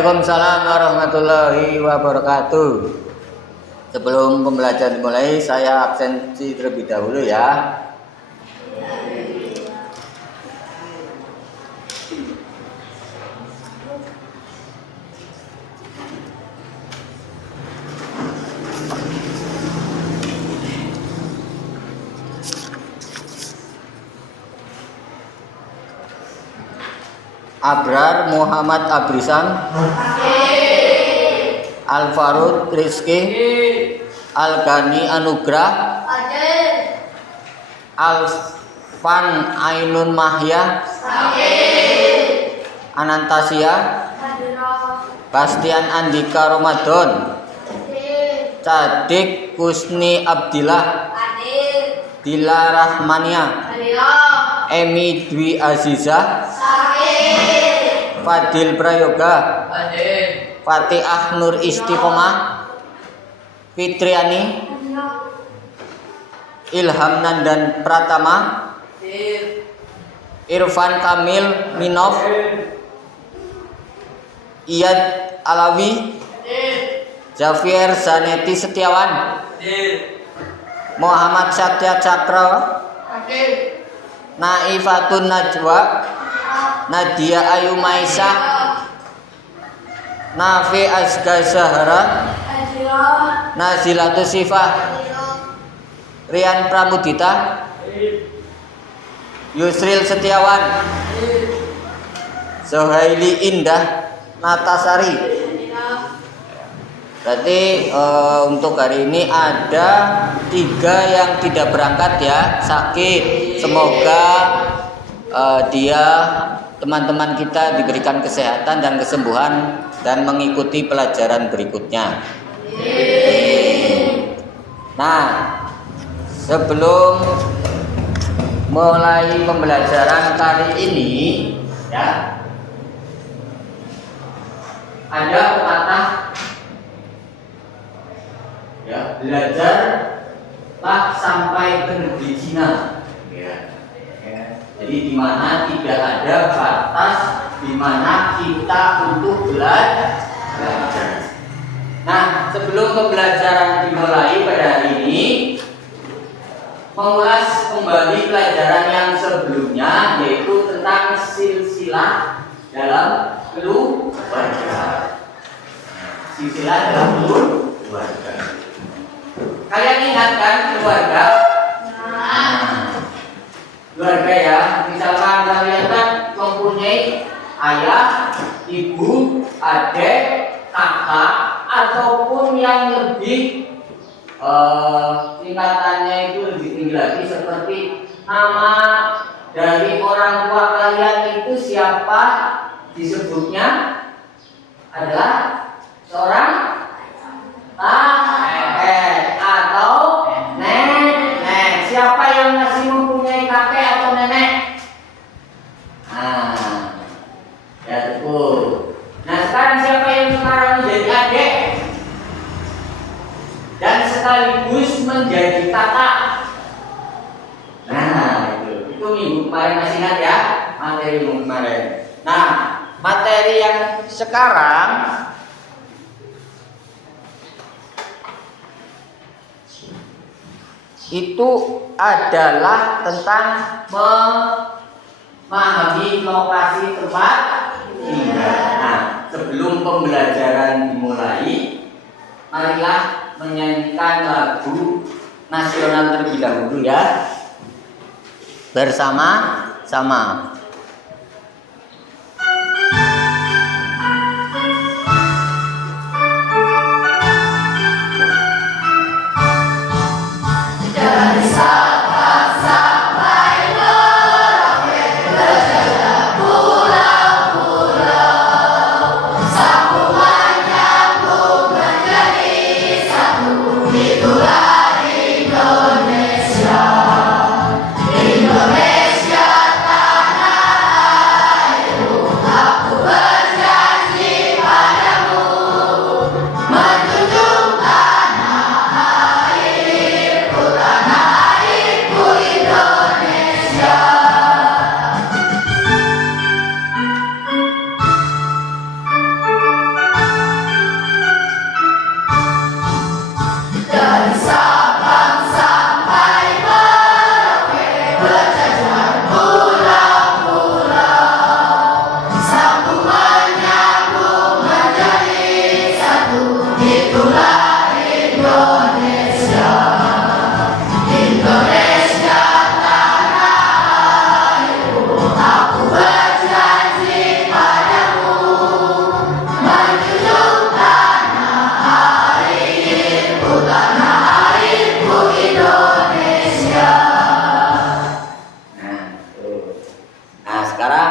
Waalaikumsalam warahmatullahi wabarakatuh. Sebelum pembelajaran dimulai, saya absensi terlebih dahulu ya. Abrar Muhammad Abrisan, Al-Farud Rizki, Al-Ghani Anugrah, Alfan Ainun Mahya, Anantasia, Bastian Andika Ramadan, Cadik Kusni Abdillah, Dila Rahmania, Emi Dwi Aziza, Fadil Prayoga, Fatihah Nur Istiqomah, Fitriani, Ilham Nandan Pratama, Irfan Kamil Minov, Iyad Alawi, Javier Zaneti Setiawan, Muhammad Satya Cakra, Naifatun Najwa, Nadia Ayu Maisa, Nafi Azga Zahara, Nazilatu Sifah, Rian Pramudita, Yusril Setiawan, Zohaili Indah Natasari. Berarti untuk hari ini ada 3 yang tidak berangkat ya, sakit. Semoga teman-teman kita diberikan kesehatan dan kesembuhan dan mengikuti pelajaran berikutnya. Nah, sebelum mulai pembelajaran kali ini ya, ada pepatah ya, belajarlah sampai ke negeri Cina ya. Jadi di mana tidak ada batas di mana kita untuk belajar. Nah, sebelum pembelajaran dimulai pada hari ini, mengulas kembali pelajaran yang sebelumnya, yaitu tentang silsilah dalam keluarga. Silsilah dalam keluarga. Kalian ingat kan keluarga? Keluarga ya, misalkan kalian kan mempunyai ayah, ibu, adik, kakak, ataupun yang lebih tingkatannya itu lebih tinggi lagi, seperti nama dari orang tua kalian itu siapa, disebutnya adalah seorang kakek atau nenek. Siapa yang masih mempunyai kakek atau nenek? Nah, ya betul. Nah, sekarang siapa yang sekarang menjadi adik dan sekaligus menjadi kakak? Nah, itu minggu kemarin masih ingat ya, materi minggu kemarin. Nah, materi yang sekarang itu adalah tentang memahami lokasi tempat tinggal. Nah, sebelum pembelajaran dimulai, marilah menyanyikan lagu nasional terlebih dahulu ya, bersama-sama. Indonesia tanah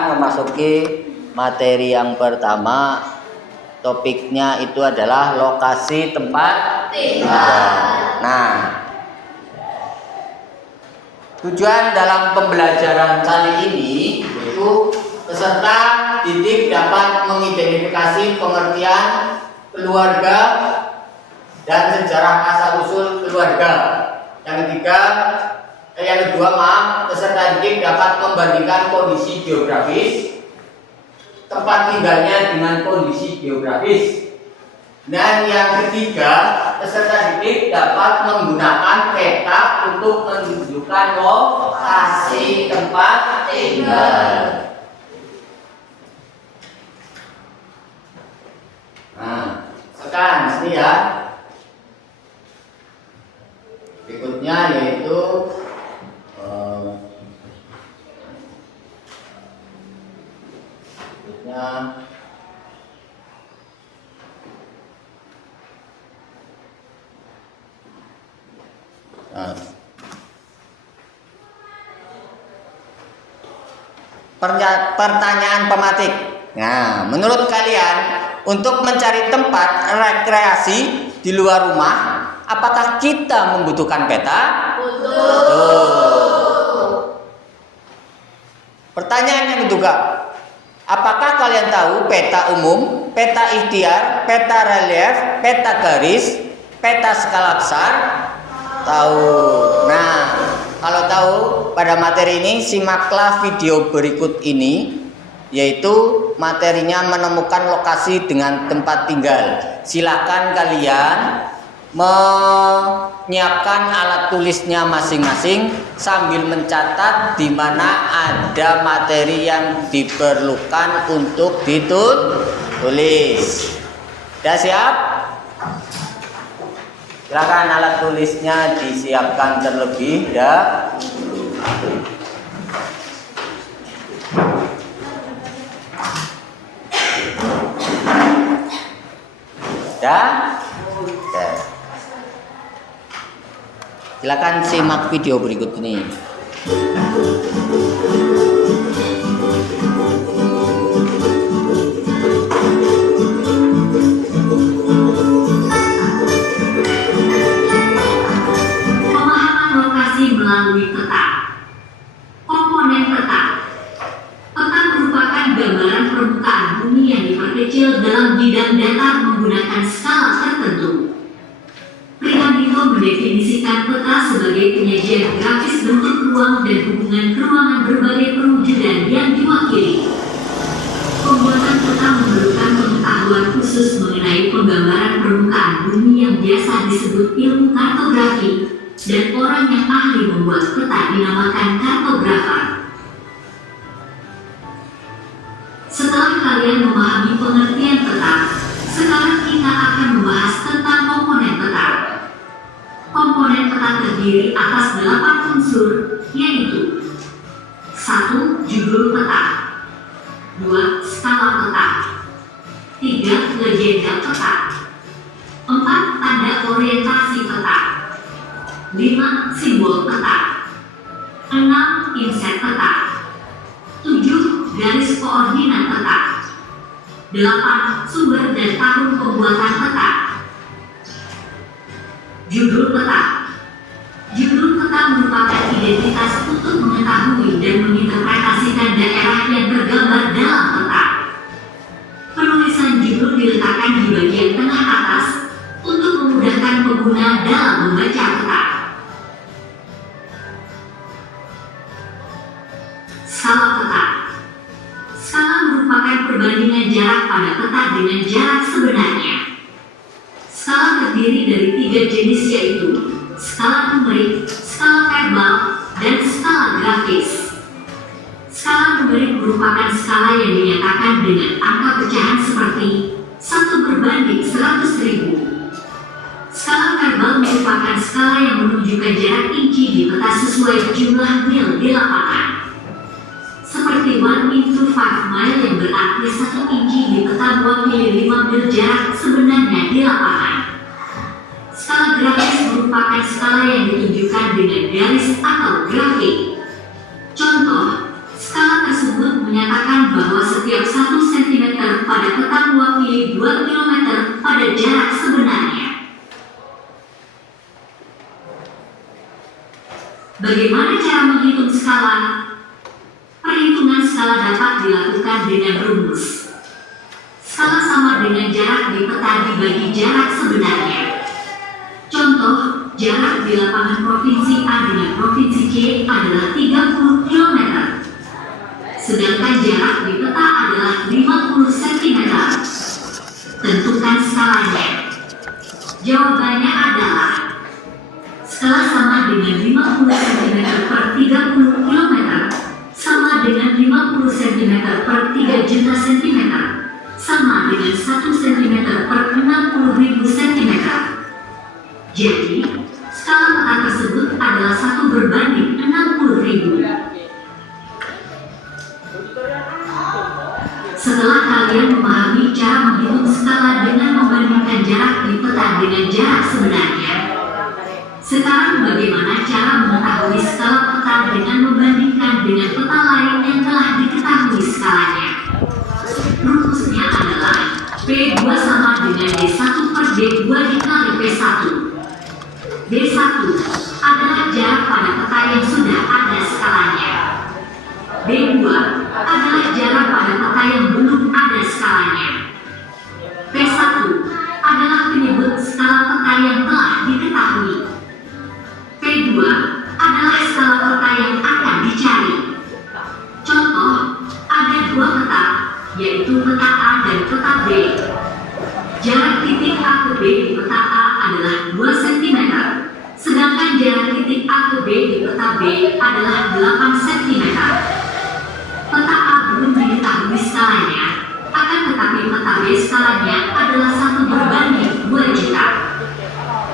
Memasuki materi yang pertama, topiknya itu adalah lokasi tempat tinggal. Nah, tujuan dalam pembelajaran kali ini yaitu peserta didik dapat mengidentifikasi pengertian keluarga dan sejarah asal-usul keluarga. Yang kedua, peserta didik dapat membandingkan kondisi geografis tempat tinggalnya dengan kondisi geografis. Dan yang ketiga, peserta didik dapat menggunakan peta untuk menunjukkan lokasi tempat tinggal. Nah, sekarang sini ya. Berikutnya yaitu pertanyaan pematik. Nah, menurut kalian untuk mencari tempat rekreasi di luar rumah, apakah kita membutuhkan peta? Betul. Pertanyaan yang kedua, apakah kalian tahu peta umum, peta ikhtiar, peta relief, peta garis, peta skala besar? Tahu. Nah, kalau tahu, pada materi ini simaklah video berikut ini, yaitu materinya menemukan lokasi dengan tempat tinggal. Silakan kalian menyiapkan alat tulisnya masing-masing sambil mencatat di mana ada materi yang diperlukan untuk ditulis. Sudah siap? Silakan alat tulisnya disiapkan terlebih dahulu. Silakan simak video berikut ini. Melalui peta. Komponen peta. Peta merupakan gambaran permukaan bumi yang diperkecil dalam bidang datar menggunakan skala tertentu. Priandito mendefinisikan peta sebagai penyajian grafis bentuk ruang dan hubungan keruangan berbagai perwujudan yang diwakili. Pembuatan peta memerlukan pengetahuan khusus mengenai penggambaran permukaan bumi yang biasa disebut ilmu kartografi, dan orang yang ahli membuat peta dinamakan kartografer. Setelah kalian memahami pengertian peta, sekarang kita akan membahas tentang komponen peta. Komponen peta terdiri atas 8 unsur, yaitu 1. Judul peta, 2. Skala peta, 3. Legenda peta, 4. Tanda orientasi peta, 5. Simbol peta, 6. Inset peta, 7. Garis koordinat peta, 8. Sumber dan tahun pembuatan peta. Judul peta. Judul peta merupakan identitas untuk mengetahui dan menginterpretasikan daerah yang tergambar dalam peta. Penulisan judul diletakkan di bagian tengah atas untuk memudahkan pengguna dalam membaca peta. Skala peta. Skala merupakan perbandingan jarak pada peta dengan jarak sebenarnya. Skala terdiri dari 3 jenis, yaitu skala numerik, skala verbal, dan skala grafis. Skala numerik merupakan skala yang dinyatakan dengan angka pecahan seperti 1/100.000. Skala verbal merupakan skala yang menunjukkan menunjukkan jarak inci di peta sesuai jumlah mil di lapangan. Seperti 1 into 5 mile yang berarti 1 inci di peta mewakili 5 mil jarak sebenarnya di lapangan. Skala grafis merupakan skala yang ditunjukkan dengan garis atau grafik. Contoh, skala tersebut menyatakan bahwa setiap 1 cm pada peta mewakili 2 km pada jarak sebenarnya. Bagaimana cara menghitung skala? Perhitungan skala dapat dilakukan dengan rumus. Skala sama dengan jarak di peta dibagi jarak sebenarnya. Contoh, jarak di lapangan Provinsi A dengan Provinsi C adalah 30 km. Sedangkan jarak di peta adalah 50 cm. Tentukan skalanya. Jawabannya adalah skala sama dengan 50 cm per 30 km sama dengan 50 cm per 3 juta cm sama dengan 1 cm per 60.000 cm. Jadi, skala peta tersebut adalah 1 berbanding 60.000. Setelah kalian memahami cara menghitung skala dengan membandingkan jarak di peta dengan jarak sebenarnya, sekarang bagaimana cara mengetahui skala peta dengan membandingkan dengan peta lain yang telah diketahui skalanya? Rumusnya adalah P2 sama dengan D1 per D2 dikali P1. D1 adalah jarak pada peta yang sudah ada skalanya. D2 adalah jarak pada peta yang belum ada skalanya. P1 adalah penyebut skala peta yang telah diketahui. P2 adalah skala peta yang akan dicari. Contoh, ada 2 peta, yaitu peta A dan peta B. Jarak titik A ke B di peta A adalah 2 cm, sedangkan jarak titik A ke B di peta B adalah 8 cm. Peta A belum diketahui skalanya, akan tetapi peta B skalanya adalah 1 berbanding 2 juta.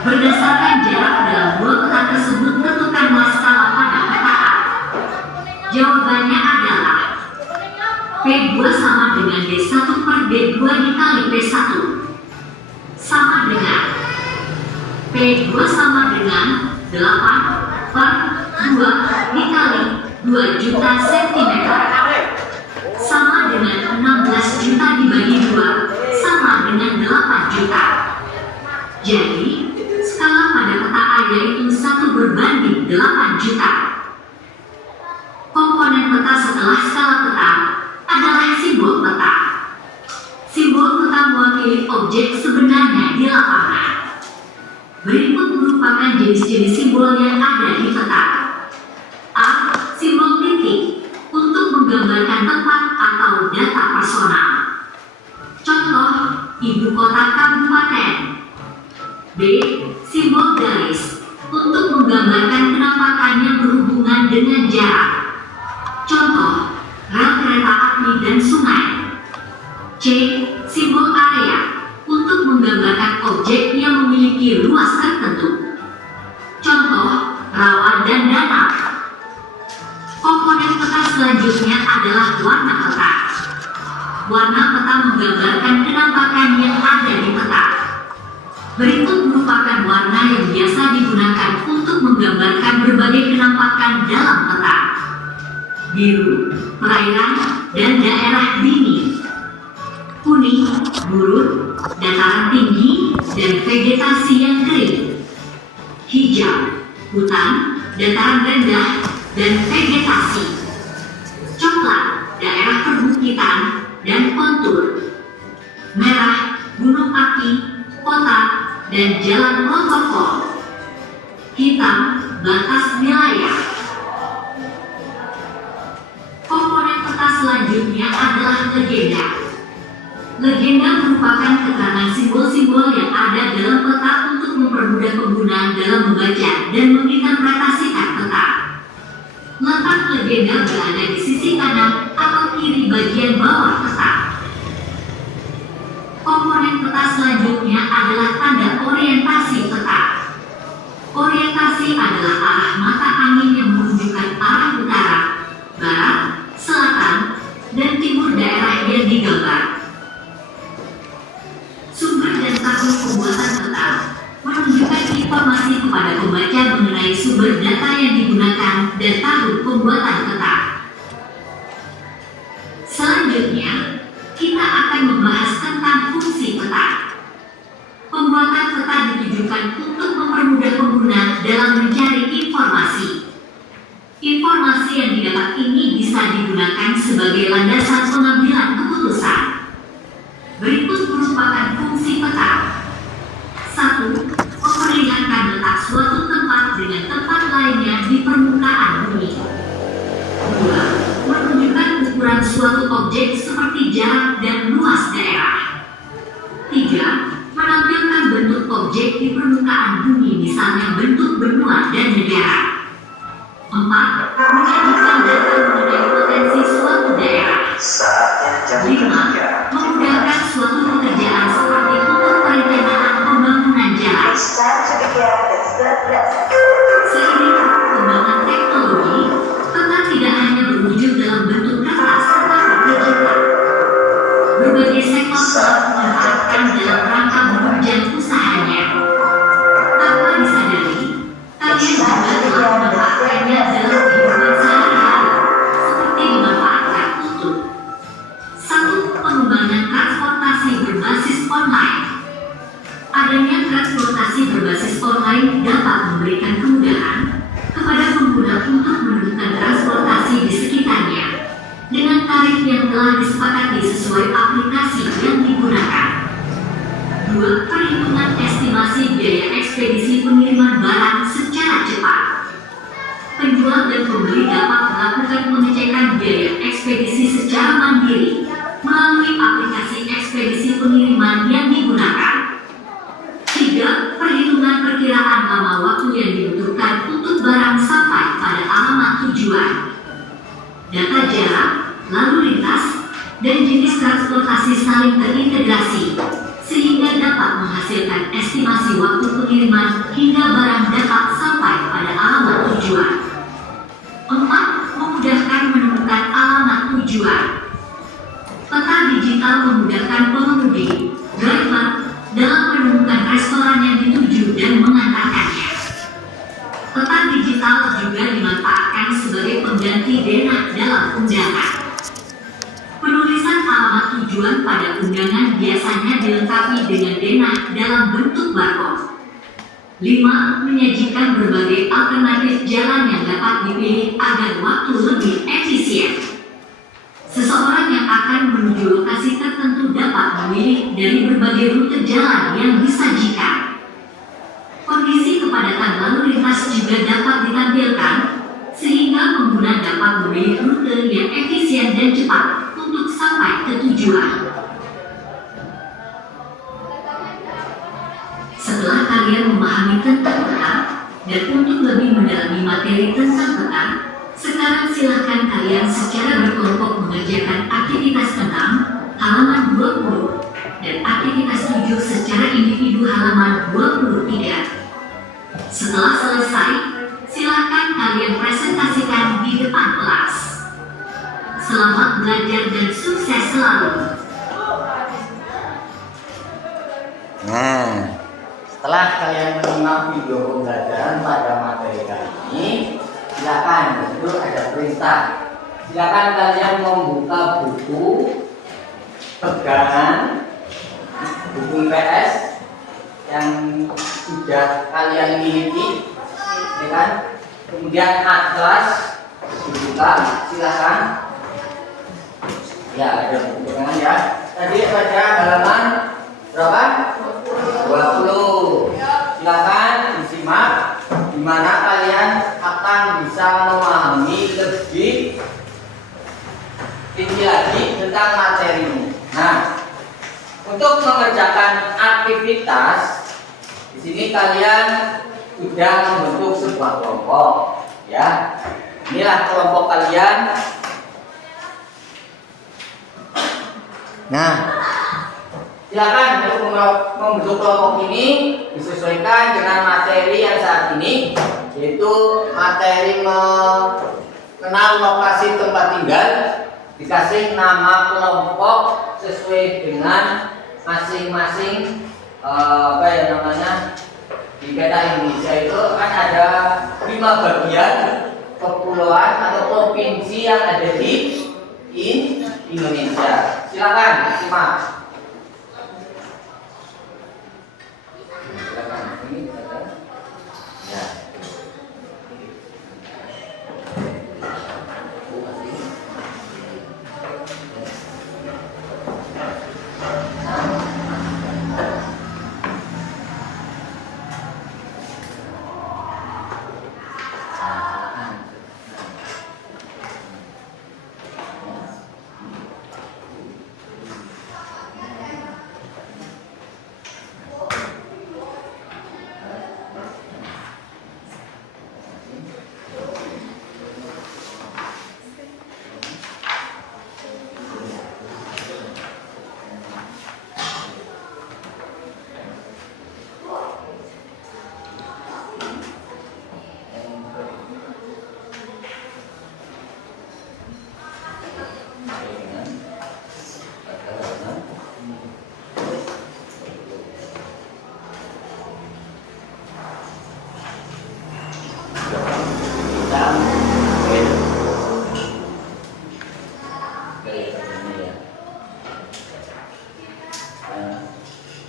Berdasarkan jarak dalam 2 peta tersebut, tentukanlah skala pada peta A. Jawabannya adalah P2 sama dengan D1 per D2 dikali P1 sama dengan P2 sama dengan 8 per 2 dikali 2 juta cm sama dengan 16 juta dibagi 2 sama dengan 8 juta. Jadi, skala pada peta A yaitu 1 berbanding 8 juta. Komponen peta setelah skala peta adalah simbol peta. Simbol peta mewakili objek sebenarnya di lapangan. Berikut merupakan jenis-jenis simbol yang ada di peta. A. Simbol titik untuk menggambarkan tempat atau data personal. Contoh, ibu kota kabupaten. B. Simbol garis untuk menggambarkan penampakannya berhubungan dengan jarak. Contoh, rel kereta api dan sungai. C. Simbol area untuk menggambarkan objek yang memiliki luas tertentu. Contoh, rawa dan danau. Komponen peta selanjutnya adalah warna peta. Warna peta menggambarkan penampakan yang ada di peta. Berikut merupakan warna yang biasa digunakan untuk menggambarkan berbagai penampakan dalam peta. Biru, perairan, dan daerah dingin. Kuning, gurun, dataran tinggi, dan vegetasi yang kering. Hijau, hutan, dataran rendah, dan vegetasi. Coklat, daerah perbukitan, dan kontur. Merah, gunung api, kota, dan jalan protokol. Hitam, batas wilayah. Komponen peta selanjutnya adalah legenda. Legenda merupakan keterangan simbol-simbol yang ada dalam peta untuk mempermudah penggunaan dalam membaca dan menginterpretasikan peta. Letak legenda berada di sisi kanan atau kiri bagian bawah peta. Komponen peta selanjutnya adalah tanda orientasi peta. Orientasi adalah dan tahun pembuatan peta. Selanjutnya, kita akan membahas tentang fungsi peta. Pembuatan peta ditujukan untuk mempermudah pengguna dalam mencari informasi. Informasi yang didapat ini bisa digunakan sebagai landasan pengambilan keputusan. Berikut merupakan fungsi peta. 1. Memperlihatkan letak suatu tempat dengan tempat lainnya di permukaan bumi. 2. Menunjukkan ukuran suatu objek seperti jarak dan luas daerah. 3. Menampilkan bentuk objek di permukaan bumi, misalnya bentuk benua dan negara. 4. Menyajikan data mengenai potensi suatu daerah. 5. Memudahkan suatu pekerjaan seperti untuk perencanaan pembangunan jalan. Seiring perkembangan teknologi, peta tidak hanya berwujud dalam bentuk kertas tetapi digital. Berbagai sektor telah memanfaatkan dalam rangka menunjang usahanya. Tanpa disadari, kalian juga telah memanfaatkannya dalam kehidupan sehari-hari, seperti memanfaatkan untuk 1. Pengembangan transportasi berbasis online. Adanya transportasi berbasis online dapat memberikan kemudahan kepada pengguna untuk menentukan transportasi di sekitarnya dengan tarif yang telah disepakati sesuai aplikasi yang digunakan. 2. Perhitungan estimasi biaya ekspedisi pengiriman barang secara cepat. Penjual dan pembeli dapat melakukan pengecekan biaya ekspedisi secara mandiri melalui aplikasi ekspedisi pengiriman yang digunakan. 3. Perhitungan perkiraan lama waktu yang dibutuhkan untuk barang sampai pada alamat tujuan. Data jarak, lalu lintas, dan jenis transportasi saling terintegrasi, sehingga dapat menghasilkan estimasi waktu pengiriman hingga barang dapat sampai pada alamat tujuan. 4. Memudahkan menemukan alamat tujuan. Peta digital memudahkan pengemudi, driver, dalam menemukan restoran yang dituju dan mengantarkannya. Peta digital juga dimanfaatkan sebagai pengganti denah dalam undangan. Penulisan alamat tujuan pada undangan biasanya dilengkapi dengan denah dalam bentuk barcode. 5. Menyajikan berbagai alternatif jalan yang dapat dipilih agar waktu lebih efisien. Seseorang yang akan menuju lokasi tertentu dapat memilih dari berbagai rute jalan yang disajikan. Kondisi kepadatan lalu lintas juga dapat ditampilkan, sehingga pengguna dapat memilih rute yang efisien dan cepat untuk sampai ke tujuan. Setelah kalian memahami tentang peta, dan untuk lebih mendalami materi tentang peta, sekarang silakan kalian secara berkelompok mengerjakan aktivitas tentang halaman 20 dan aktivitas 7 secara individu halaman 23. Setelah selesai, silakan kalian presentasikan di depan kelas. Selamat belajar dan sukses selalu. Nah, setelah kalian menyimak video pembelajaran pada materi kali ini, silakan, itu ada perintah. Silakan kalian membuka buku pegangan, buku IPS yang sudah kalian miliki, ya kan? Kemudian atlas dibuka, silakan. Ya, ada buku pegangan ya. Tadi pada halaman berapa? 20. Silakan disimak, di mana kalian akan bisa memahami lebih tinggi lagi tentang materi ini. Nah, untuk mengerjakan aktivitas di sini kalian sudah membentuk sebuah kelompok, ya. Inilah kelompok kalian. Nah, silakan untuk membentuk kelompok ini disesuaikan dengan materi yang saat ini, yaitu materi mengenal lokasi tempat tinggal, dikasih nama kelompok sesuai dengan masing-masing di peta Indonesia itu kan ada 5 bagian: kepulauan provinsi yang ada di Indonesia. Silakan simak. Silakan. Ini ya.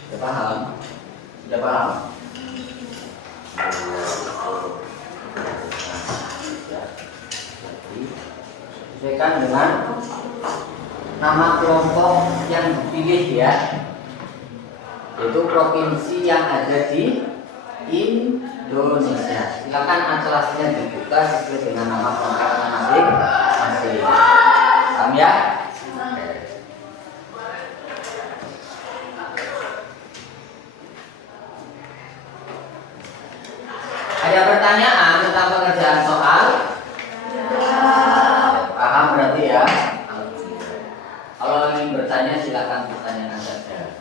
Sudah paham? Sudah paham? Sesuaikan dengan nama kelompok yang dipilih ya, yaitu provinsi yang ada di Indonesia. Silakan atlasnya dibuka sesuai dengan nama kelompoknya masing-masing. Paham ya? Ada pertanyaan tentang pengerjaan soal? Paham berarti ya? Kalau ingin bertanya silakan pertanyakan saja.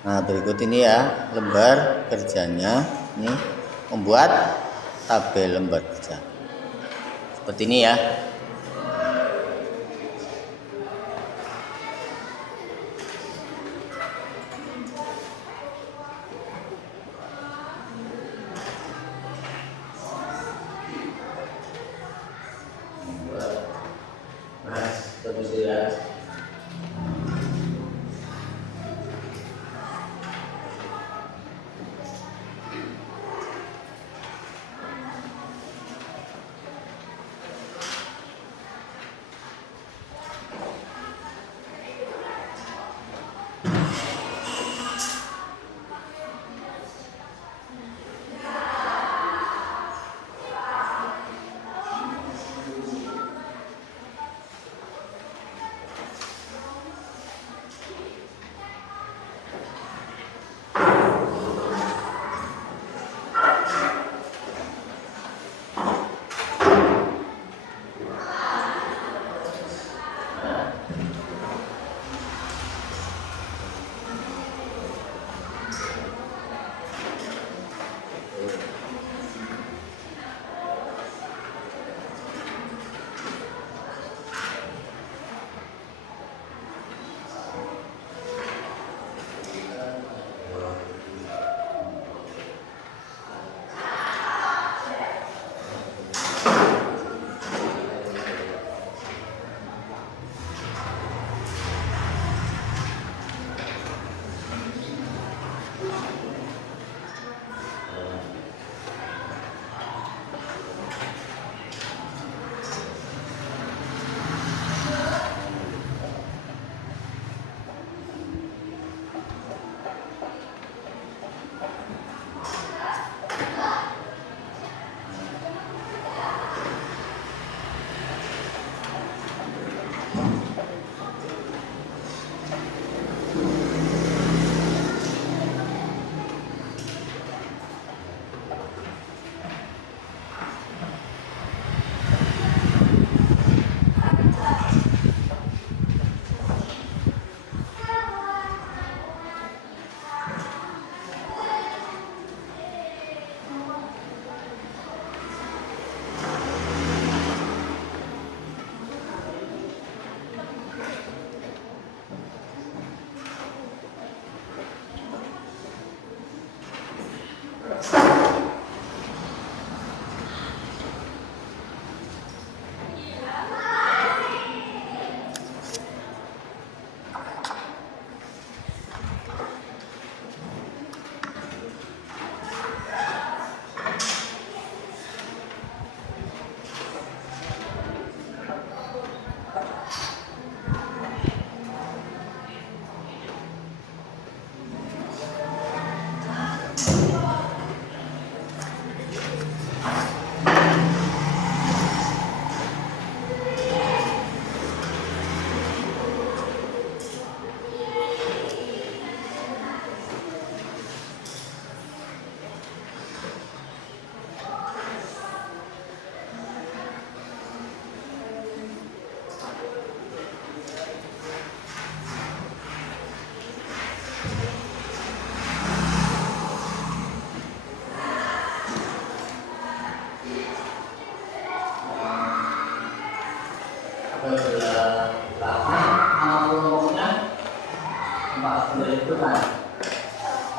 Nah, berikut ini ya lembar kerjanya. Ini membuat tabel lembar kerja. Seperti ini ya. Bagus ya.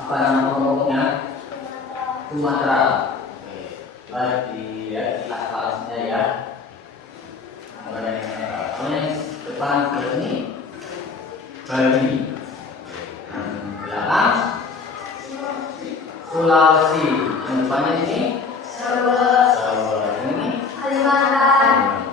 Apa nama kelompoknya? Sumatera. Lagi ya, kita kelasnya ya. Kemudian depan ke ini Bali, belakang Sulawesi, yang depannya ini ini Kalimantan.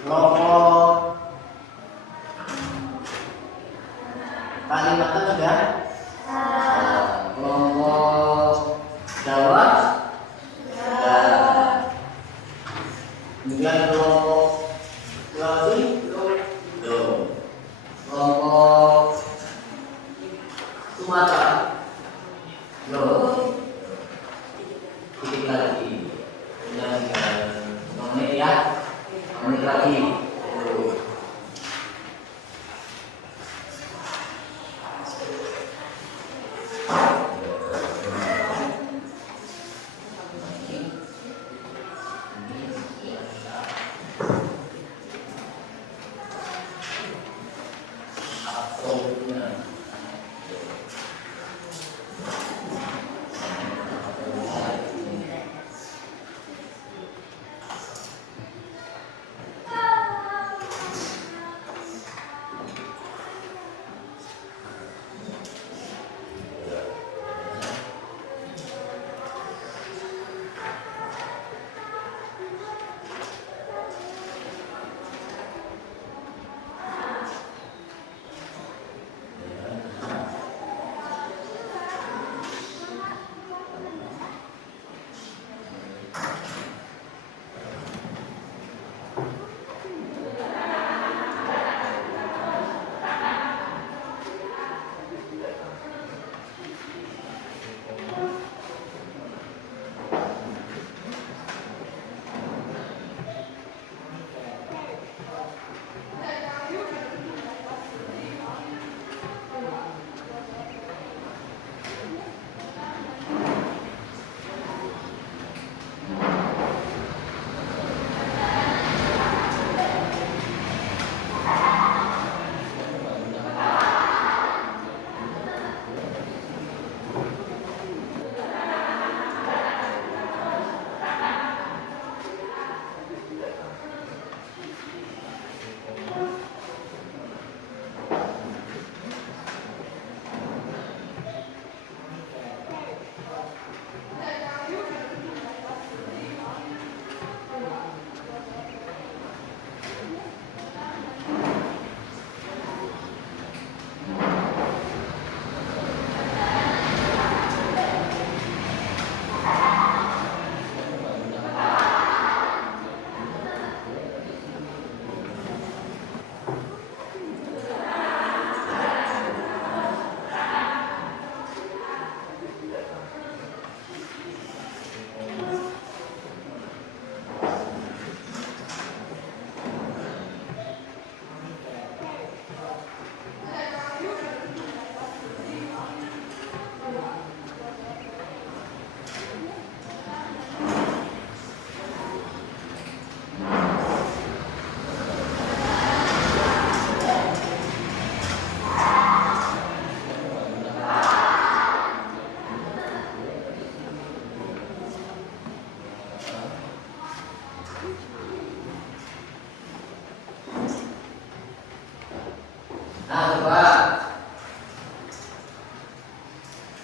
Kelompok Kalimantan sudah. Kelompok Jawa sudah. Kemudian kelompok Sulawesi belum. Kelompok Sumatera belum. Tiga lagi. Kemudian menit ya. Menit lagi.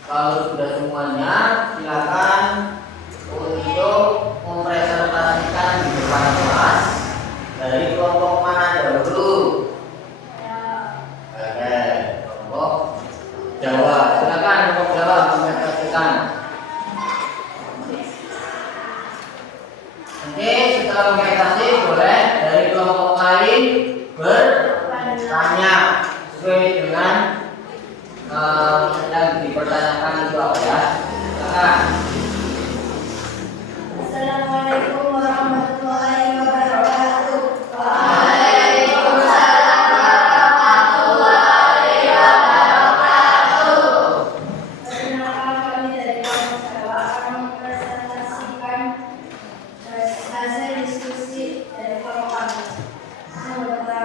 Kalau sudah semuanya, silakan untuk mempresentasikan di depan kelas dari kelompok mana dahulu. Oke, kelompok Jawa. Silakan kelompok Jawa mempresentasikan. Nanti setelah mempresentasi boleh dari kelompok lain bertanya sesuai dengan yang dipertanyakan itu apa ya? Silakan. Assalamualaikum warahmatullahi wabarakatuh. Waalaikumsalam warahmatullahi wabarakatuh. Perkenalkan, kami dari kelompok Jawa akan mempresentasikan hasil diskusi dari kelompok kami. Anggota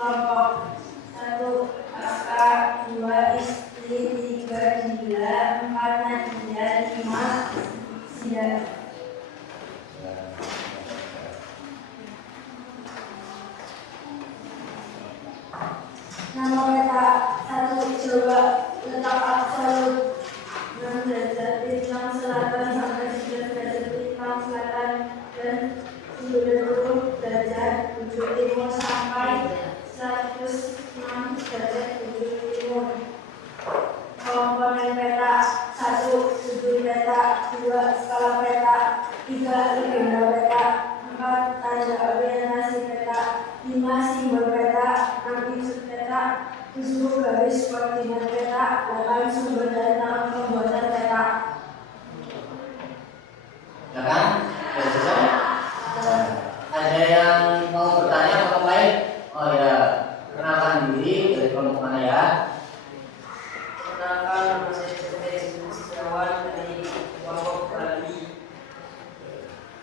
kelompok 1 kakak, 2 istri, 3 gila, 4 nadia, 5 sida. Nama peta 1 Jawa, letak absolut 6 derajat Bintang Selatan sampai 9 derajat Bintang Selatan dan 90 derajat 7 koordinat peta, 8 sumber dan nama pembuatan peta. Ya kan? Sudah selesai? Ada yang mau bertanya atau lain? Oh ya, kenalkan diri dari kelompok mana ya? Perkenalkan, nama saya Sebastian Setiawan dari kelompok Bali.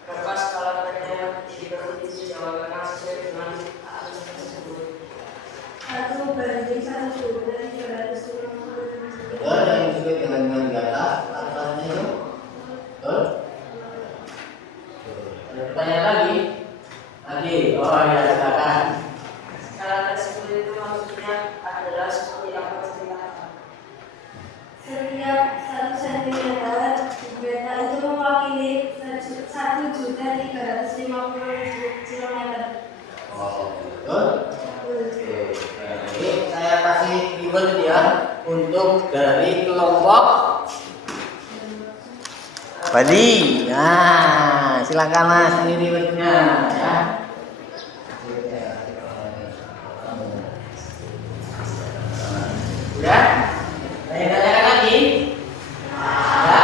Berapa skala petanya dibentuk Jawa Tengah sesuai dengan atas tersebut? 1/1 dan 350. Betul, yang sesuai dengan di atas, atasnya itu. Betul? Ada pertanyaan lagi? Lagi? Oh ya, silakan. Skala tersebut itu maksudnya adalah seperti apa ceritakan? Setiap 1 cm peta itu mewakili 1.350.000 km. Oh, betul. Oke, jadi saya kasih ribbon ya untuk dari kelompok Bali. Nah, silakan Mas, ini ribbonnya ya. Sudah? Tanya-tanya lagi? Ya?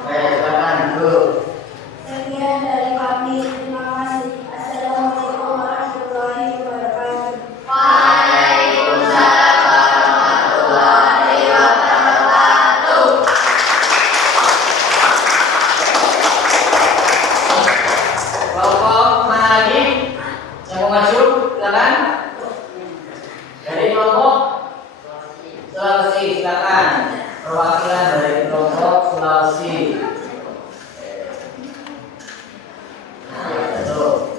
Oke, silakan Bu. Sekian dari kami. Terima kasih. Assalamualaikum warahmatullahi wabarakatuh. Waalaikumsalam warahmatullahi wabarakatuh. Kelompok mana lagi? Yang mau maju? Silakan. Dari kelompok Sulawesi, silakan. Perwakilan dari kelompok Sulawesi. Nah, betul.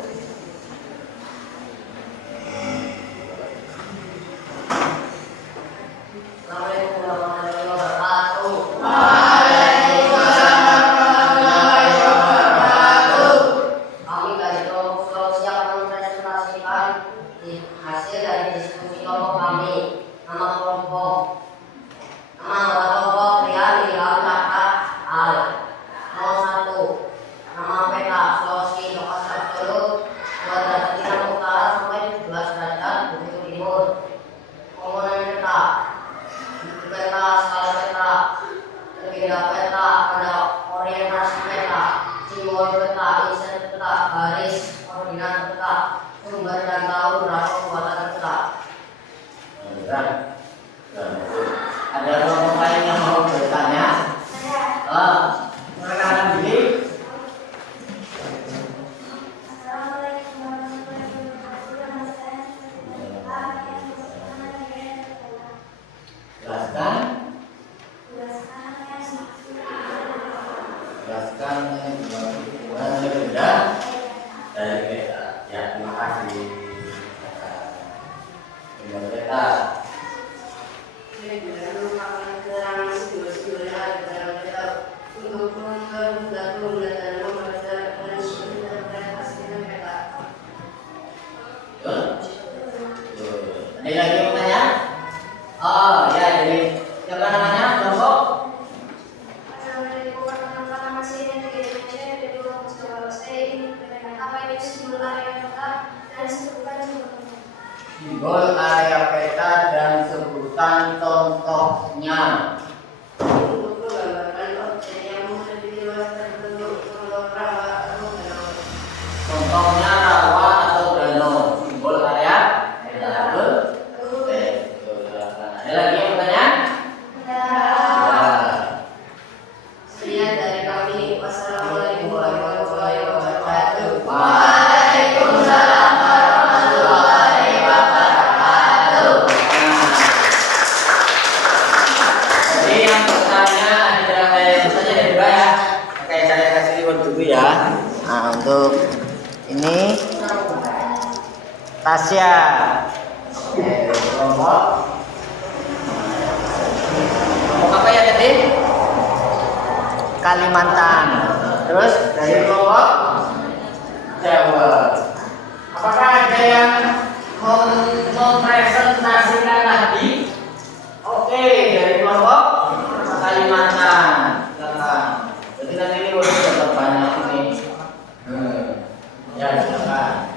Assalamualaikum warahmatullahi wabarakatuh. Waalaikumsalam warahmatullahi wabarakatuh. Kami dari kelompok Sulawesi akan mempresentasikan hasil dari diskusi kelompok kami. Nama kelompok, nama anggota kelompok Rian Ilham Cakra Al 01. Nama peta Sulawesi lokasi absolut 2 derajat timur utara sampai 17 derajat bukit timur. Komponen peta, peta, skala peta, agenda peta, pada orientasi peta, simbol peta, isen peta, garis, koordinat peta, sumber dan tahu berapa pembuatan peta. Ada kelompok lain yang mau bertanya? Perkenalkan diri. Assalamualaikum warahmatullahi wabarakatuh. Nama saya Jelaskan. Jelaskan. Jelaskan hubungan berbeda dari peta. Ya, terima kasih. Dengan peta. Ini merupakan keterangan sumber-sumbernya dalam peta untuk membantu dan membaca dan menginterpretasikan peta. Betul? Ada lagi yang bertanya? Oh ya, jadi siapa namanya? Kelompok? Assalamualaikum warahmatullahi wabarakatuh. Indonesia dari kelompok Sulawesi ini apa itu simbol area peta dan sebutkan contohnya. Simbol area peta dan sebutan contohnya. Untuk menggambarkan objek yang mudah dijelaskan bentuk contoh rawa atau danau. Contohnya rawa atau danau. Simbol area peta. Betul? Oke, betul. Silakan. Ada lagi yang bertanya? Ya. Sekian dari kami. Wassalamualaikum warahmatullahi wabarakatuh. Waalaikumsalam warahmatullahi wabarakatuh. Jadi yang bertanya ada yang bertanya ada dua ya. Oke, saya kasih reward dulu ya. Nah, untuk ini Tasya. Oke, kelompok. Kelompok apa ya tadi? Kalimantan. Terus dari kelompok Jawa. Apakah ada yang mempresentasikan lagi? Oke, dari kelompok Kalimantan. Silakan. Jadi nanti ini udah dapat banyak ini. Ya, silakan.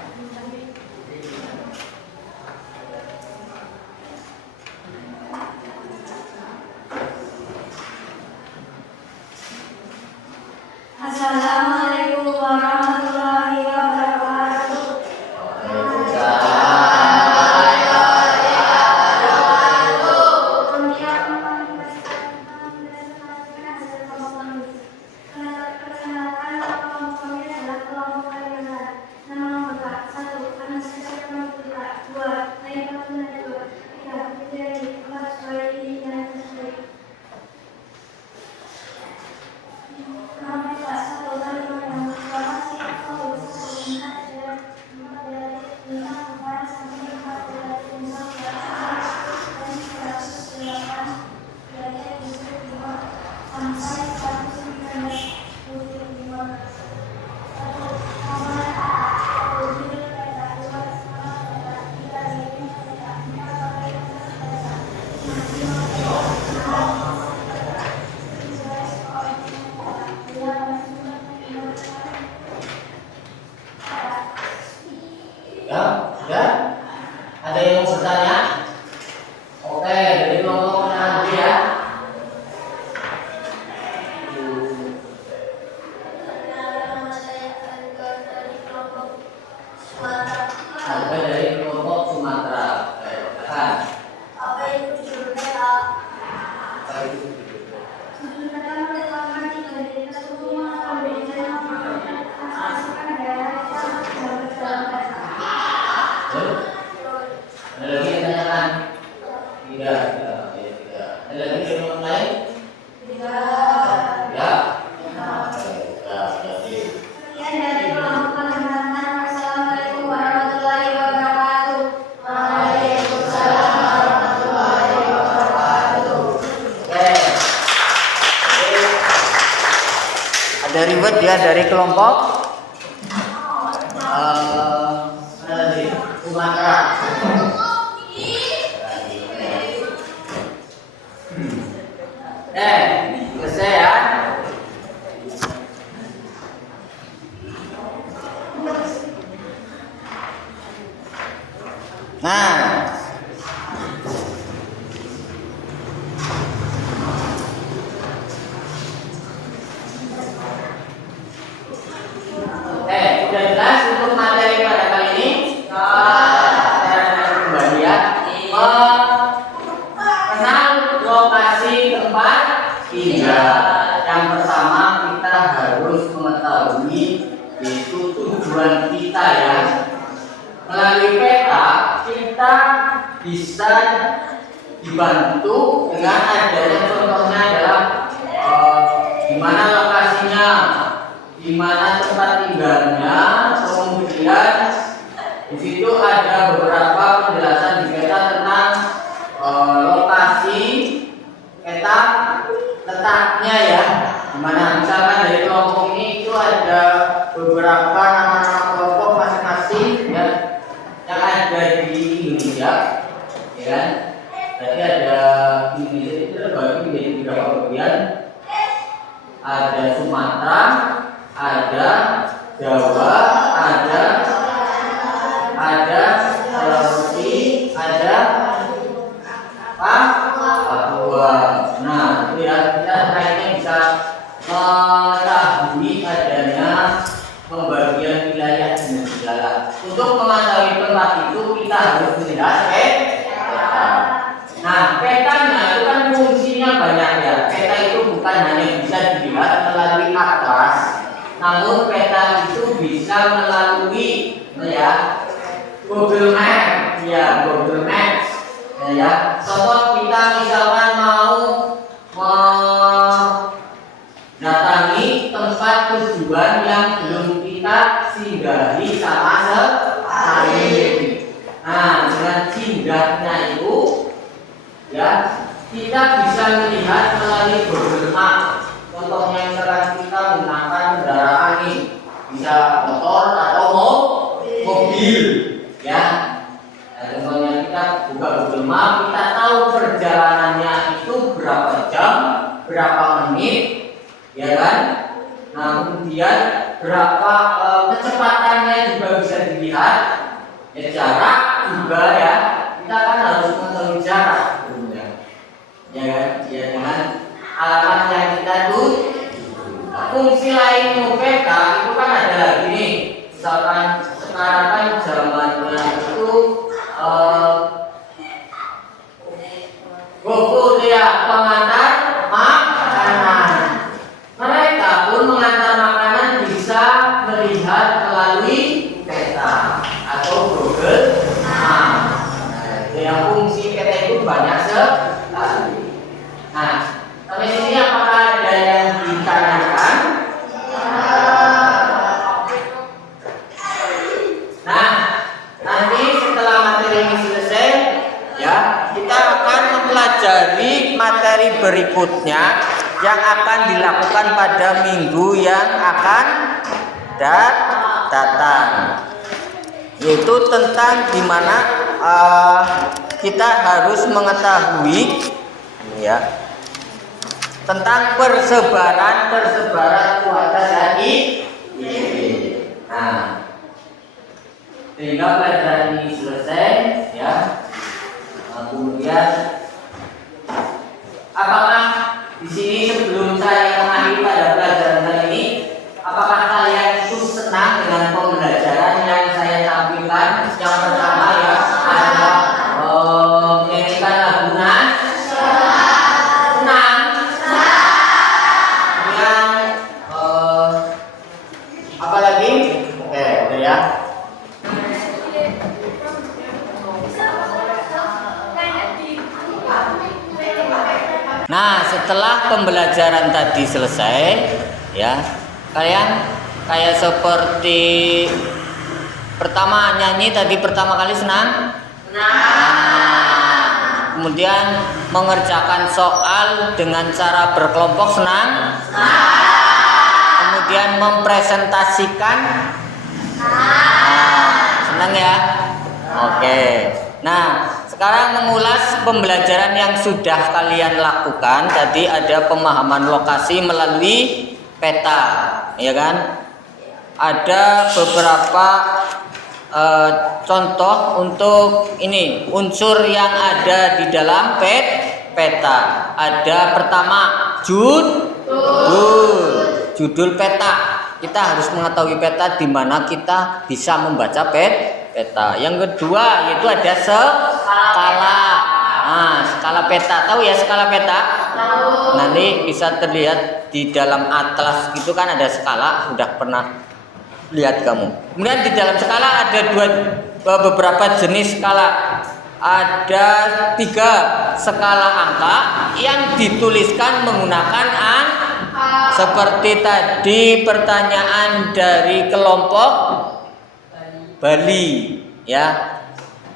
Sudah? Ada yang mau bertanya? Oke, dari kelompok nanti ya. Nama saya Angga dari kelompok Sumatera. Ada dari kelompok Sumatera. Katakan. Apa itu judul peta? Apa itu? Judul peta menetapkan tiga identitas umum atau desain yang menghasilkan daerah yang terdapat dalam peta. Betul? Ada lagi yang tanyakan? Tidak. Ada lagi yang lain? Ya. Sekian dari kelompok pendengaran. Wassalamualaikum warahmatullahi wabarakatuh. Waalaikumsalam warahmatullahi wabarakatuh. Oke. Ada riwayat ya dari kelompok Mana tadi? Sumatera. Selesai ya. Nah, Sudah jelas untuk materi pada kali ini. Cara kembali ya. Kenal lokasi tempat tinggal. Yang pertama kita harus mengetahui itu tujuan kita ya. Melalui peta kita bisa dibantu dengan adanya contohnya adalah di mana lokasinya, di mana tempat tinggalnya, kemudian di situ ada beberapa penjelasan di peta tentang lokasi peta letaknya ya. Dimana misalkan dari kelompok ini itu ada beberapa nama-nama kelompok masing-masing ya yang ada di Indonesia, ya kan? Jadi ada Indonesia itu terbagi menjadi beberapa bagian. Ada Sumatera, ada Jawa, ada Sulawesi, ada Papua. Nah, itu ya kita kayaknya bisa mengetahui adanya pembagian wilayah dan negara. Untuk mengetahui tempat itu kita harus melihat peta. Nah, petanya itu kan fungsinya banyak ya. Peta itu bukan hanya bisa dilihat melalui atlas, namun peta itu bisa melalui ya Google Maps ya, Google Maps ya. Contoh kita misalkan mau mendatangi tempat tujuan yang belum kita singgahi sama sekali. Nah, dengan singgahnya itu ya kita bisa melihat melalui Google Maps. Contohnya misalkan kita menggunakan kendaraan ini, bisa motor atau mobil ya. Nah, contohnya kita buka Google Maps, kita tahu perjalanannya itu berapa jam, berapa menit, ya kan? Nah, kemudian berapa kecepatannya juga bisa dilihat. Ya, jarak juga ya. Kita kan harus mengetahui jarak, ya kan? Ya dengan alamat yang kita tuju. Fungsi lain peta itu kan ada lagi nih. Misalkan sekarang kan zamannya itu GoFood ya, pengantar makanan. Mereka pun mengantar makanan bisa melihat melalui peta atau Google Maps. Yang fungsi peta itu banyak sekali. Nah, sampai sini apakah ada yang ditanyakan? Nah, nanti setelah materi ini selesai, ya kita akan mempelajari materi berikutnya yang akan dilakukan pada minggu yang akan datang, yaitu tentang dimana kita harus mengetahui ya tentang persebaran cuaca saat ini. Nah, Sehingga pelajaran ini selesai, ya. Kemudian apakah di sini sebelum saya mengakhiri pada pelajaran kali ini, apakah kalian itu senang dengan pembelajaran yang saya tampilkan? Yang pertama ya ada menyanyikan lagu Nas. Senang. Kemudian apa lagi? Oke, udah ya. Nah, setelah pembelajaran tadi selesai, ya, kalian kayak seperti pertama nyanyi tadi pertama kali senang? Nah, kemudian mengerjakan soal dengan cara berkelompok senang? Kemudian mempresentasikan? Senang ya? Oke. Nah, sekarang mengulas pembelajaran yang sudah kalian lakukan. Tadi ada pemahaman lokasi melalui peta, ya kan? Ada beberapa contoh untuk ini unsur yang ada di dalam peta. Ada pertama judul peta. Kita harus mengetahui peta di mana kita bisa membaca peta. Yang kedua yaitu ada skala. Nah, skala peta. Tahu ya skala peta? Nanti bisa terlihat di dalam atlas gitu kan ada skala. Sudah pernah lihat kamu. Kemudian di dalam skala ada beberapa jenis skala. Ada 3 skala angka yang dituliskan menggunakan angka. Seperti tadi pertanyaan dari kelompok Bali, ya,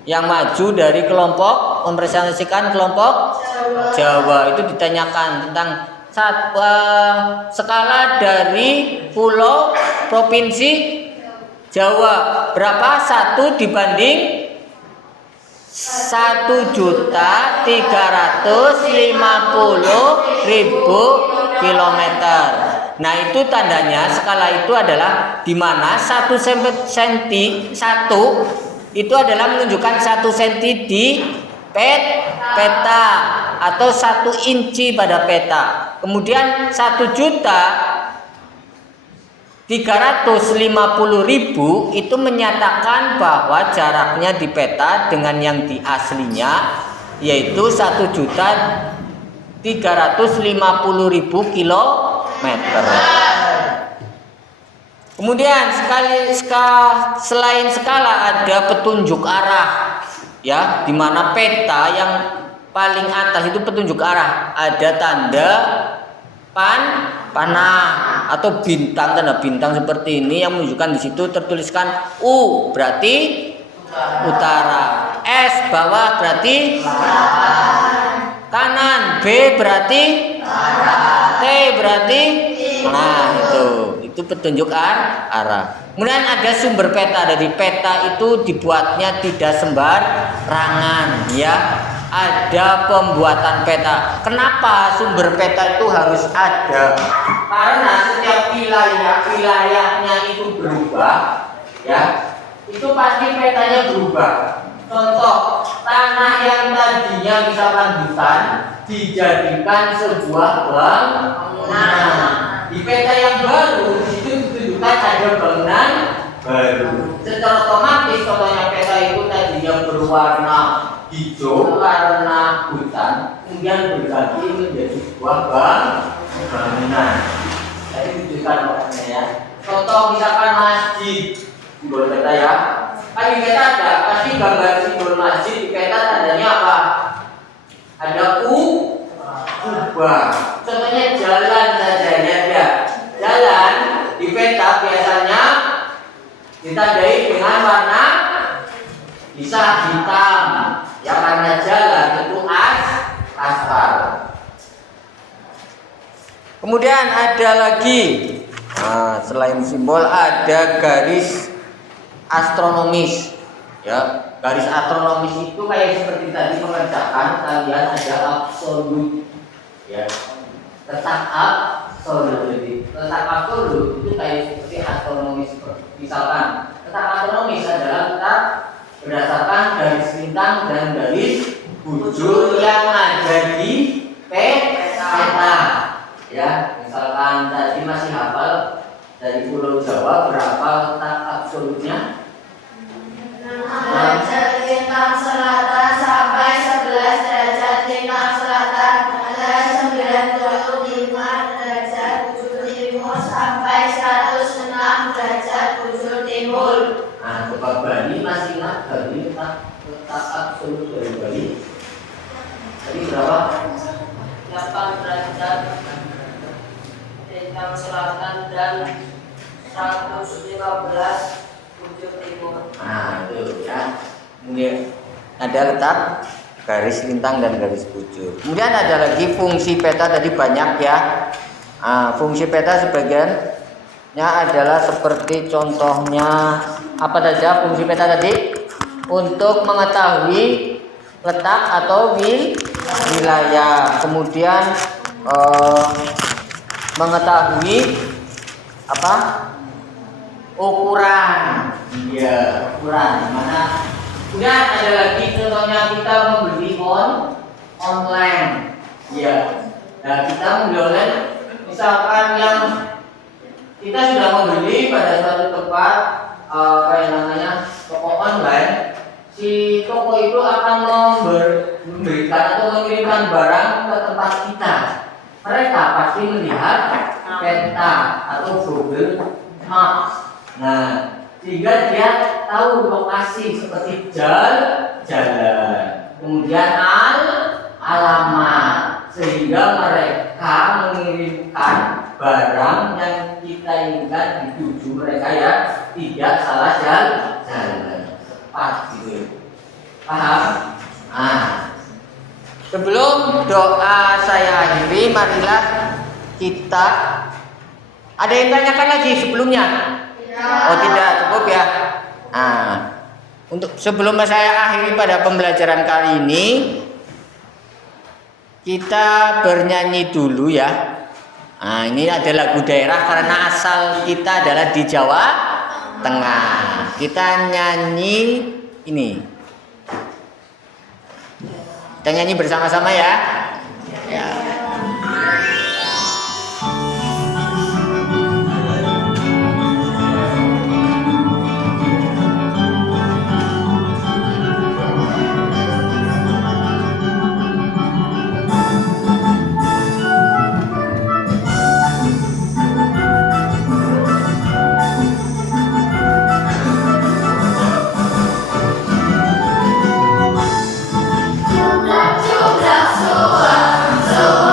yang maju dari kelompok mempresentasikan kelompok Jawa itu ditanyakan tentang skala dari pulau provinsi Jawa berapa 1 dibanding 1.350.000 kilometer. Nah, itu tandanya skala itu adalah di mana 1 itu adalah menunjukkan 1 cm di peta atau 1 inci pada peta. Kemudian 1.350.000 itu menyatakan bahwa jaraknya di peta dengan yang di aslinya yaitu 1.350.000 kilometer. Kemudian selain skala ada petunjuk arah, ya, di mana peta yang paling atas itu petunjuk arah ada tanda panah atau bintang, tanda bintang seperti ini yang menunjukkan di situ tertuliskan U berarti utara, S bawah berarti kanan, B berarti T berarti itu petunjuk arah. Kemudian ada sumber peta. Dari peta itu dibuatnya tidak sembarangan, ya. Ada pembuatan peta. Kenapa sumber peta itu harus ada? Karena setiap wilayahnya itu berubah, ya. Itu pasti petanya berubah. Contoh, tanah yang tadinya misalkan hutan dijadikan sebuah bangunan. Di peta yang baru itu ditunjukkan ada bangunan baru. Secara otomatis contohnya peta itu tadinya berwarna hijau karena hutan, kemudian berganti menjadi sebuah bangunan. Jadi tunjukkan makanya ya. Contoh misalkan masjid, simbol peta ya. Kan di peta ada pasti gambar simbol masjid di peta tandanya apa? Ada kubah. Contohnya jalan saja ya. Jalan di peta biasanya ditandai dengan warna bisa hitam, ya, karena jalan itu aspal. Kemudian ada lagi, selain simbol ada garis astronomis, ya. Garis astronomis itu kayak seperti tadi mengerjakan kalian ada absolut, ya, letak absolut. Jadi letak absolut itu kayak seperti astronomis. Misalkan Letak astronomis adalah letak berdasarkan garis lintang dan garis bujur yang ada di peta. Ya, misalkan tadi masih hafal dari Pulau Jawa berapa letak absolutnya? 6 derajat lintang selatan sampai 11 derajat lintang selatan dan 95 derajat bujur timur sampai 106 derajat bujur timur. Nah, coba Bali masih ingat Bali letak absolut dari Bali? Tadi berapa? 8 derajat lintang selatan dan 115 bujur timur. Nah, itu ya. Kemudian ada letak garis lintang dan garis bujur. Kemudian ada lagi fungsi peta, tadi banyak ya. Fungsi peta sebagiannya adalah seperti contohnya apa saja fungsi peta tadi? Untuk mengetahui letak atau wilayah. Kemudian mengetahui apa? Ukuran. Iya, ukuran mana. Kemudian ada lagi contohnya kita membeli online. Iya. Nah, kita membeli online misalkan yang kita sudah membeli pada suatu tempat apa yang namanya toko online, si toko itu akan memberikan atau mengirimkan barang ke tempat kita. Mereka pasti melihat peta atau Google Maps. Nah, sehingga dia tahu lokasi seperti jalan, kemudian alamat, sehingga mereka mengirimkan barang yang kita inginkan dituju mereka ya, tidak salah jalan, tepat gitu. Paham? Sebelum doa saya akhiri, marilah kita ada yang tanyakan lagi sebelumnya. Oh tidak, cukup ya. Untuk sebelum saya akhiri pada pembelajaran kali ini, kita bernyanyi dulu ya. Ini ada lagu daerah karena asal kita adalah di Jawa Tengah. Kita nyanyi ini. Kita nyanyi bersama-sama ya. Ya. Jumlah suara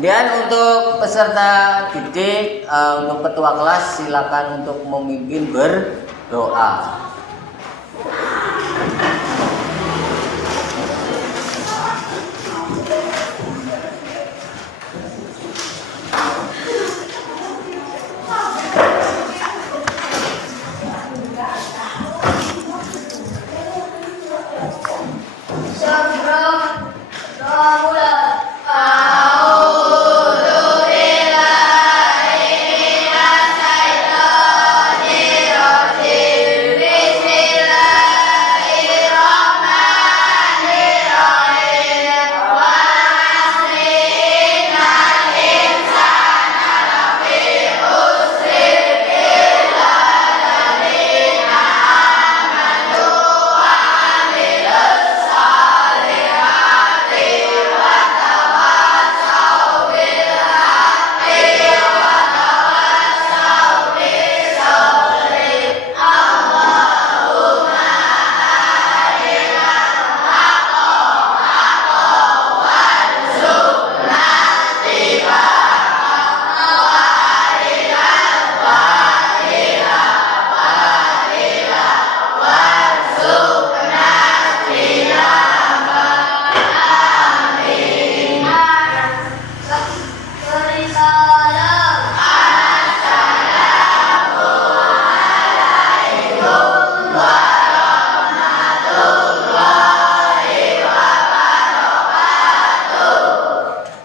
Dan untuk peserta didik, untuk ketua kelas silakan untuk memimpin berdoa.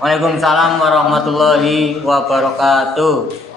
Waalaikumsalam warahmatullahi wabarakatuh.